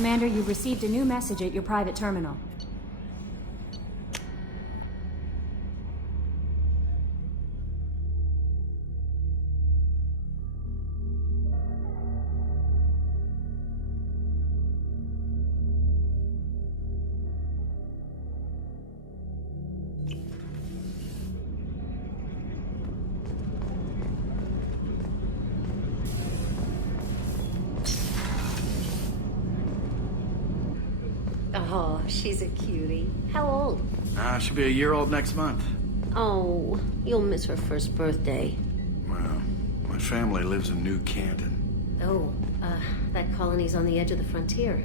Commander, you've received a new message at your private terminal. Oh, she's a cutie. How old? She'll be a year old next month. Oh, you'll miss her first birthday. Well, my family lives in New Canton. Oh, that colony's on the edge of the frontier.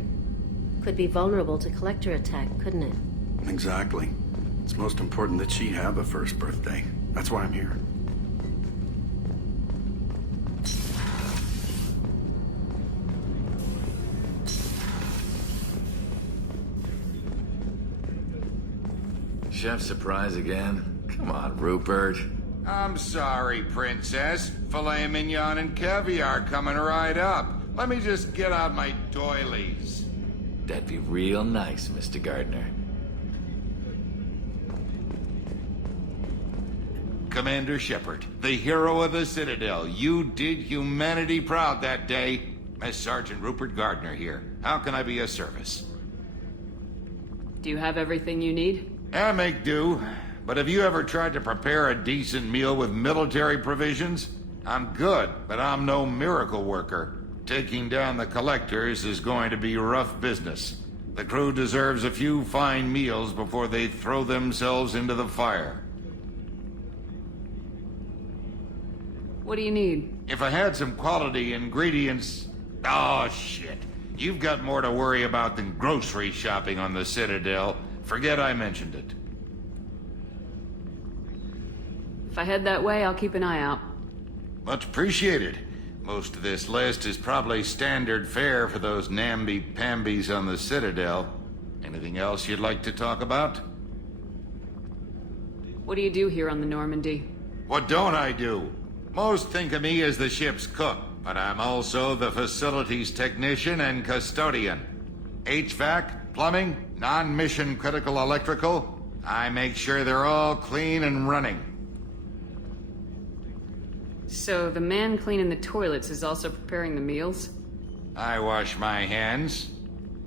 Could be vulnerable to collector attack, couldn't it? Exactly. It's most important that she have a first birthday. That's why I'm here. Chef surprise again? Come on, Rupert. I'm sorry, Princess. Filet mignon and caviar coming right up. Let me just get out my doilies. That'd be real nice, Mr. Gardner. Commander Shepard, the hero of the Citadel. You did humanity proud that day. Master Sergeant Rupert Gardner here. How can I be of service? Do you have everything you need? I make do. But have you ever tried to prepare a decent meal with military provisions? I'm good, but I'm no miracle worker. Taking down the collectors is going to be rough business. The crew deserves a few fine meals before they throw themselves into the fire. What do you need? If I had some quality ingredients... Oh, shit. You've got more to worry about than grocery shopping on the Citadel. Forget I mentioned it. If I head that way, I'll keep an eye out. Much appreciated. Most of this list is probably standard fare for those namby-pambies on the Citadel. Anything else you'd like to talk about? What do you do here on the Normandy? What don't I do? Most think of me as the ship's cook, but I'm also the facilities technician and custodian. HVAC, plumbing, non-mission critical electrical. I make sure they're all clean and running. So the man cleaning the toilets is also preparing the meals? I wash my hands.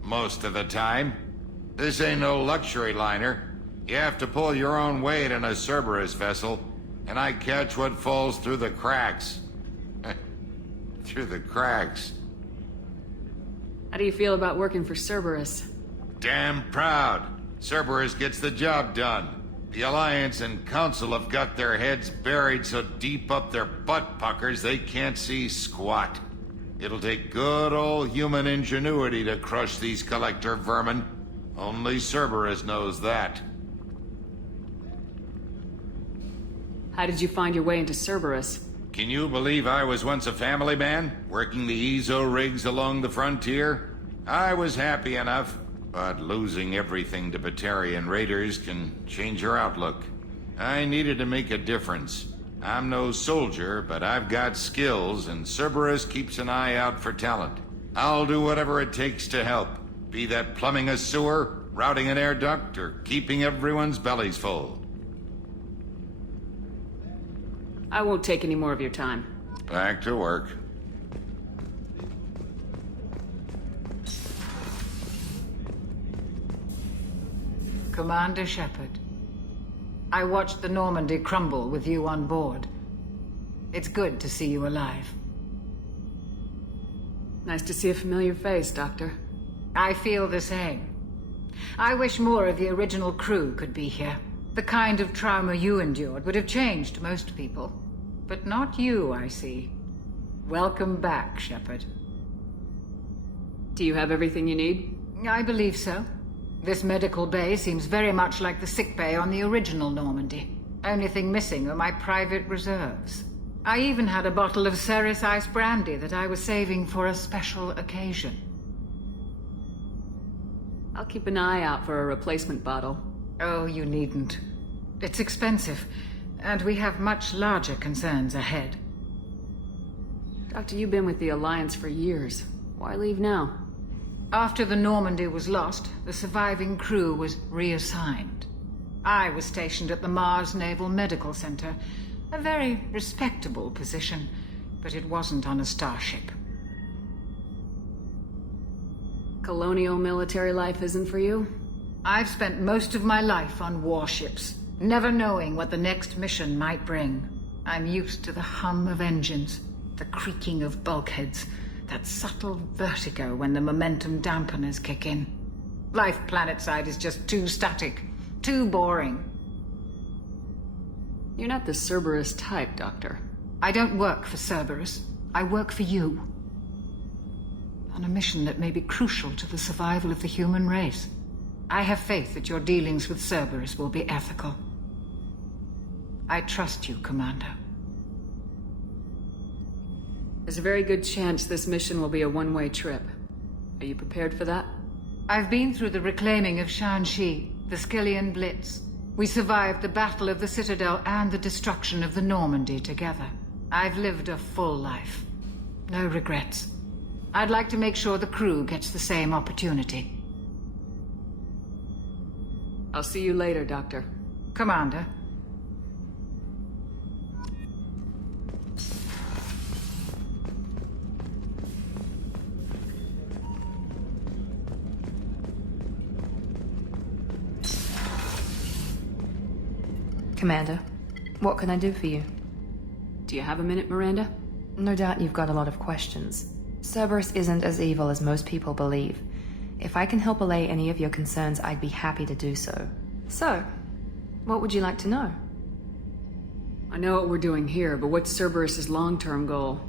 Most of the time. This ain't no luxury liner. You have to pull your own weight in a Cerberus vessel, and I catch what falls through the cracks. Through the cracks. How do you feel about working for Cerberus? Damn proud. Cerberus gets the job done. The Alliance and Council have got their heads buried so deep up their butt puckers they can't see squat. It'll take good old human ingenuity to crush these collector vermin. Only Cerberus knows that. How did you find your way into Cerberus? Can you believe I was once a family man, working the EZO rigs along the frontier? I was happy enough, but losing everything to Batarian raiders can change your outlook. I needed to make a difference. I'm no soldier, but I've got skills, and Cerberus keeps an eye out for talent. I'll do whatever it takes to help, be that plumbing a sewer, routing an air duct, or keeping everyone's bellies full. I won't take any more of your time. Back to work. Commander Shepard, I watched the Normandy crumble with you on board. It's good to see you alive. Nice to see a familiar face, Doctor. I feel the same. I wish more of the original crew could be here. The kind of trauma you endured would have changed most people. But not you, I see. Welcome back, Shepard. Do you have everything you need? I believe so. This medical bay seems very much like the sick bay on the original Normandy. Only thing missing are my private reserves. I even had a bottle of Ceres Ice brandy that I was saving for a special occasion. I'll keep an eye out for a replacement bottle. Oh, you needn't. It's expensive, and we have much larger concerns ahead. Doctor, you've been with the Alliance for years. Why leave now? After the Normandy was lost, the surviving crew was reassigned. I was stationed at the Mars Naval Medical Center, a very respectable position, but it wasn't on a starship. Colonial military life isn't for you? I've spent most of my life on warships, never knowing what the next mission might bring. I'm used to the hum of engines, the creaking of bulkheads, that subtle vertigo when the momentum dampeners kick in. Life planetside is just too static, too boring. You're not the Cerberus type, Doctor. I don't work for Cerberus. I work for you. On a mission that may be crucial to the survival of the human race. I have faith that your dealings with Cerberus will be ethical. I trust you, Commander. There's a very good chance this mission will be a one-way trip. Are you prepared for that? I've been through the reclaiming of Shanxi, the Skillian Blitz. We survived the Battle of the Citadel and the destruction of the Normandy together. I've lived a full life. No regrets. I'd like to make sure the crew gets the same opportunity. I'll see you later, Doctor. Commander. Commander, what can I do for you? Do you have a minute, Miranda? No doubt you've got a lot of questions. Cerberus isn't as evil as most people believe. If I can help allay any of your concerns, I'd be happy to do so. So, what would you like to know? I know what we're doing here, but what's Cerberus's long-term goal?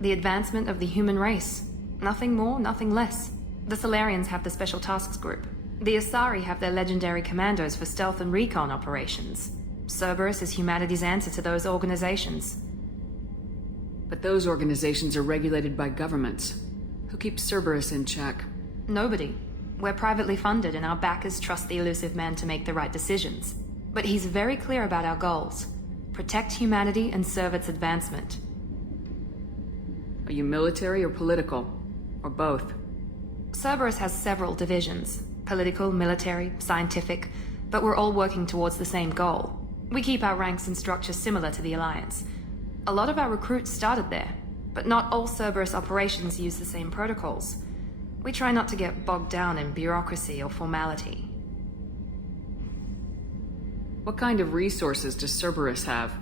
The advancement of the human race. Nothing more, nothing less. The Solarians have the Special Tasks Group. The Asari have their legendary commandos for stealth and recon operations. Cerberus is humanity's answer to those organizations. But those organizations are regulated by governments. Who keeps Cerberus in check? Nobody. We're privately funded and our backers trust the elusive man to make the right decisions. But he's very clear about our goals. Protect humanity and serve its advancement. Are you military or political? Or both? Cerberus has several divisions. Political, military, scientific. But we're all working towards the same goal. We keep our ranks and structure similar to the Alliance. A lot of our recruits started there, but not all Cerberus operations use the same protocols. We try not to get bogged down in bureaucracy or formality. What kind of resources does Cerberus have?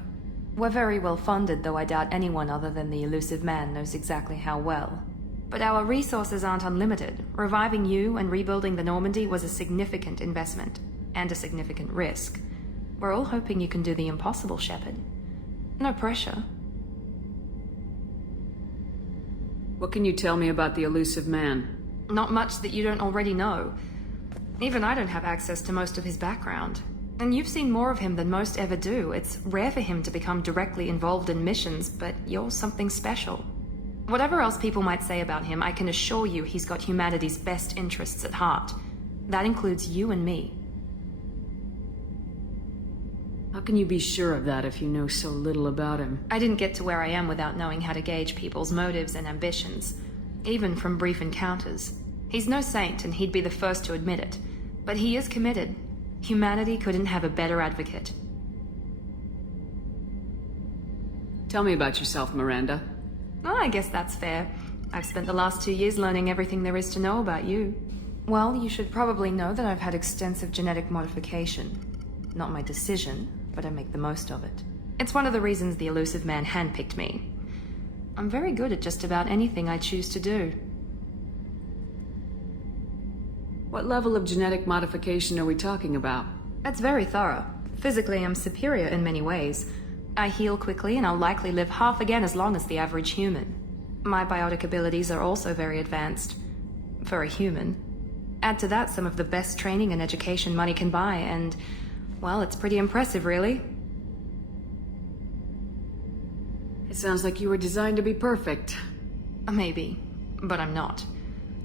We're very well funded, though I doubt anyone other than the elusive man knows exactly how well. But our resources aren't unlimited. Reviving you and rebuilding the Normandy was a significant investment, and a significant risk. We're all hoping you can do the impossible, Shepard. No pressure. What can you tell me about the elusive man? Not much that you don't already know. Even I don't have access to most of his background. And you've seen more of him than most ever do. It's rare for him to become directly involved in missions, but you're something special. Whatever else people might say about him, I can assure you he's got humanity's best interests at heart. That includes you and me. How can you be sure of that if you know so little about him? I didn't get to where I am without knowing how to gauge people's motives and ambitions, even from brief encounters. He's no saint, and he'd be the first to admit it. But he is committed. Humanity couldn't have a better advocate. Tell me about yourself, Miranda. Well, I guess that's fair. I've spent the last 2 years learning everything there is to know about you. Well, you should probably know that I've had extensive genetic modification. Not my decision, but I make the most of it. It's one of the reasons the elusive man handpicked me. I'm very good at just about anything I choose to do. What level of genetic modification are we talking about? That's very thorough. Physically, I'm superior in many ways. I heal quickly, and I'll likely live half again as long as the average human. My biotic abilities are also very advanced. For a human. Add to that some of the best training and education money can buy, and... well, it's pretty impressive, really. It sounds like you were designed to be perfect. Maybe, but I'm not.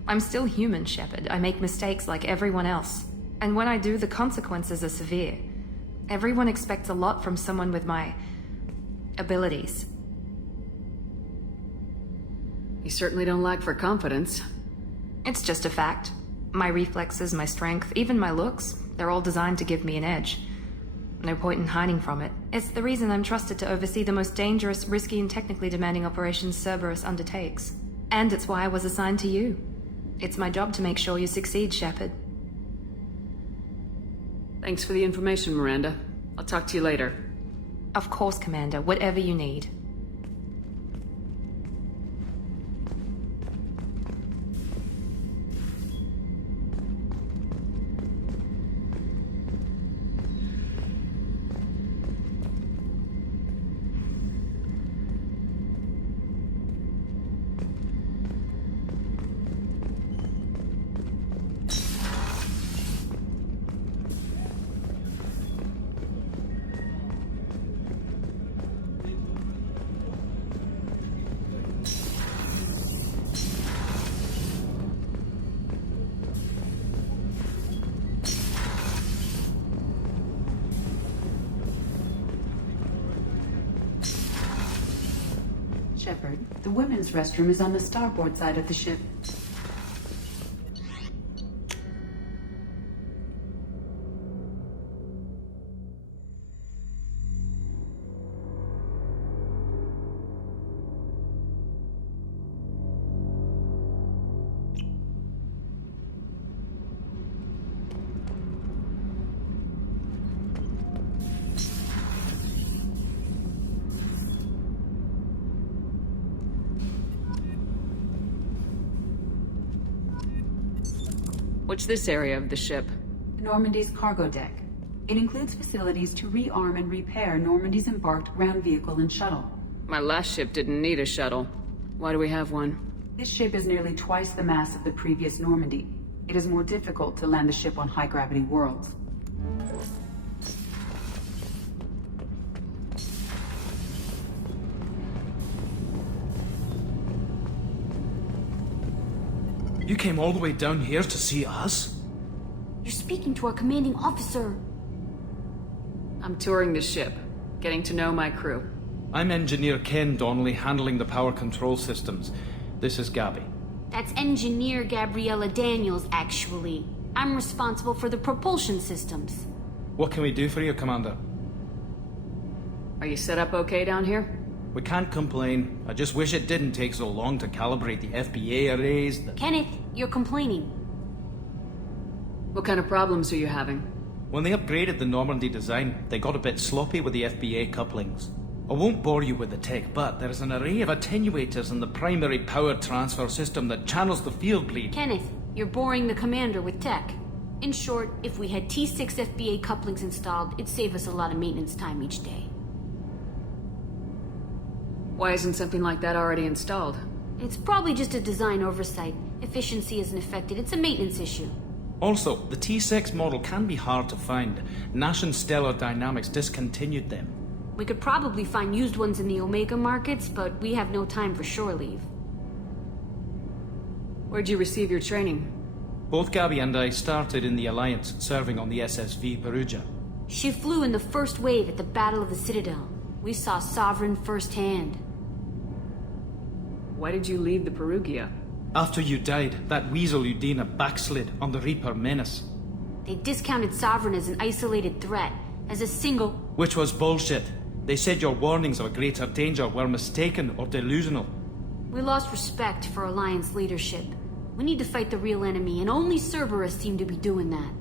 I'm still human, Shepard. I make mistakes like everyone else. And when I do, the consequences are severe. Everyone expects a lot from someone with my... abilities. You certainly don't lack for confidence. It's just a fact. My reflexes, my strength, even my looks, they're all designed to give me an edge. No point in hiding from it. It's the reason I'm trusted to oversee the most dangerous, risky, and technically demanding operations Cerberus undertakes. And it's why I was assigned to you. It's my job to make sure you succeed, Shepard. Thanks for the information, Miranda. I'll talk to you later. Of course, Commander, whatever you need. Shepard, the women's restroom is on the starboard side of the ship. What's this area of the ship? Normandy's cargo deck. It includes facilities to rearm and repair Normandy's embarked ground vehicle and shuttle. My last ship didn't need a shuttle. Why do we have one? This ship is nearly twice the mass of the previous Normandy. It is more difficult to land the ship on high-gravity worlds. You came all the way down here to see us? You're speaking to our commanding officer. I'm touring the ship, getting to know my crew. I'm Engineer Ken Donnelly, handling the power control systems. This is Gabby. That's Engineer Gabriella Daniels, actually. I'm responsible for the propulsion systems. What can we do for you, Commander? Are you set up okay down here? We can't complain. I just wish it didn't take so long to calibrate the FBA arrays. Kenneth, you're complaining. What kind of problems are you having? When they upgraded the Normandy design, they got a bit sloppy with the FBA couplings. I won't bore you with the tech, but there is an array of attenuators in the primary power transfer system that channels the field bleed. Kenneth, you're boring the commander with tech. In short, if we had T6 FBA couplings installed, it'd save us a lot of maintenance time each day. Why isn't something like that already installed? It's probably just a design oversight. Efficiency isn't affected. It's a maintenance issue. Also, the T6 model can be hard to find. Nash and Stellar Dynamics discontinued them. We could probably find used ones in the Omega markets, but we have no time for shore leave. Where'd you receive your training? Both Gabby and I started in the Alliance, serving on the SSV Perugia. She flew in the first wave at the Battle of the Citadel. We saw Sovereign firsthand. Why did you leave the Perugia? After you died, that weasel Udina backslid on the Reaper Menace. They discounted Sovereign as an isolated threat, as a single... Which was bullshit. They said your warnings of a greater danger were mistaken or delusional. We lost respect for Alliance leadership. We need to fight the real enemy, and only Cerberus seemed to be doing that.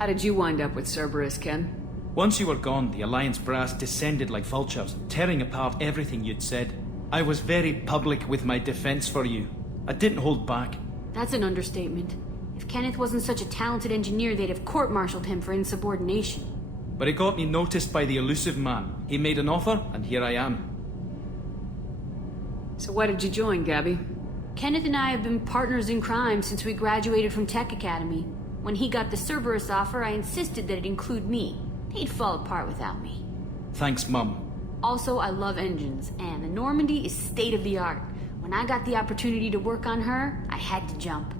How did you wind up with Cerberus, Ken? Once you were gone, the Alliance brass descended like vultures, tearing apart everything you'd said. I was very public with my defense for you. I didn't hold back. That's an understatement. If Kenneth wasn't such a talented engineer, they'd have court-martialed him for insubordination. But it got me noticed by the elusive man. He made an offer, and here I am. So why did you join, Gabby? Kenneth and I have been partners in crime since we graduated from Tech Academy. When he got the Cerberus offer, I insisted that it include me. He'd fall apart without me. Thanks, Mum. Also, I love engines, and the Normandy is state-of-the-art. When I got the opportunity to work on her, I had to jump.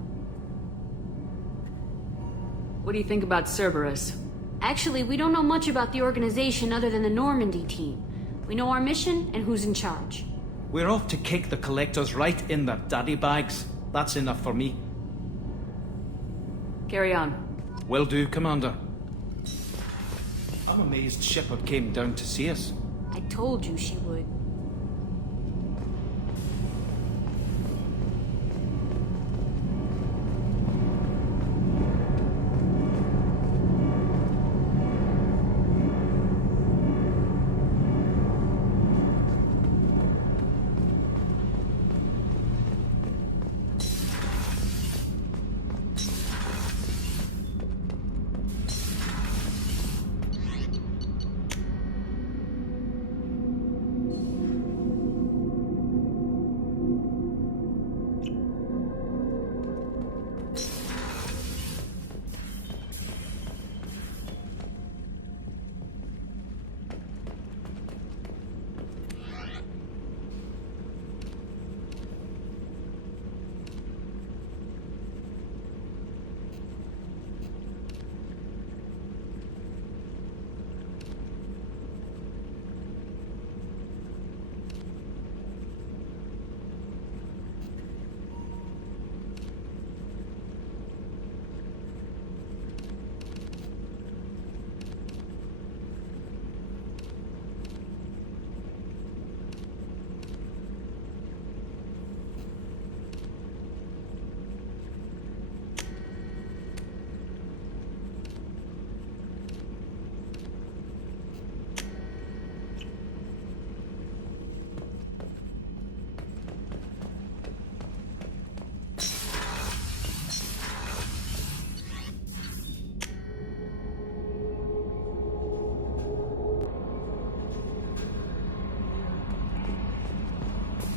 What do you think about Cerberus? Actually, we don't know much about the organization other than the Normandy team. We know our mission and who's in charge. We're off to kick the collectors right in their daddy bags. That's enough for me. Carry on. Will do, Commander. I'm amazed Shepard came down to see us. I told you she would.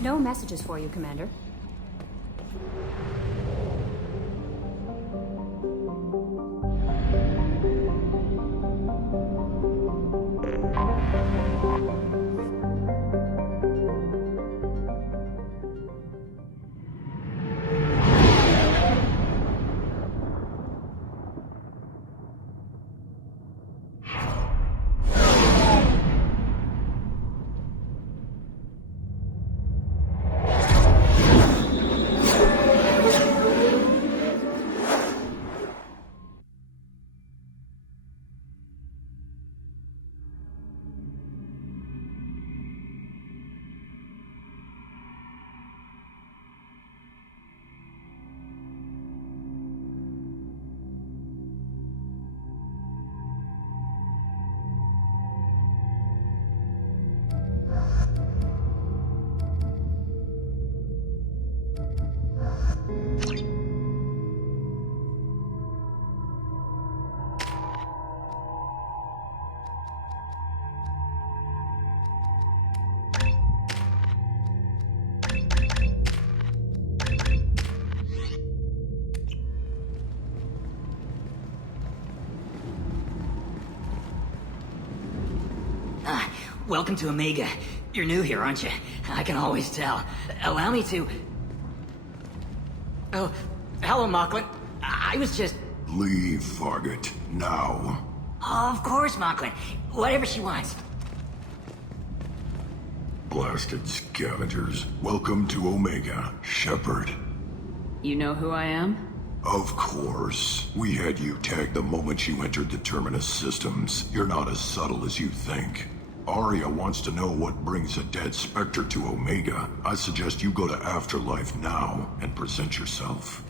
No messages for you, Commander. Welcome to Omega. You're new here, aren't you? I can always tell. Allow me to... Oh, hello, Mocklin. I was just... Leave, Fargate. Now. Of course, Mocklin. Whatever she wants. Blasted scavengers. Welcome to Omega, Shepard. You know who I am? Of course. We had you tagged the moment you entered the Terminus systems. You're not as subtle as you think. Arya wants to know what brings a dead Spectre to Omega. I suggest you go to Afterlife now and present yourself.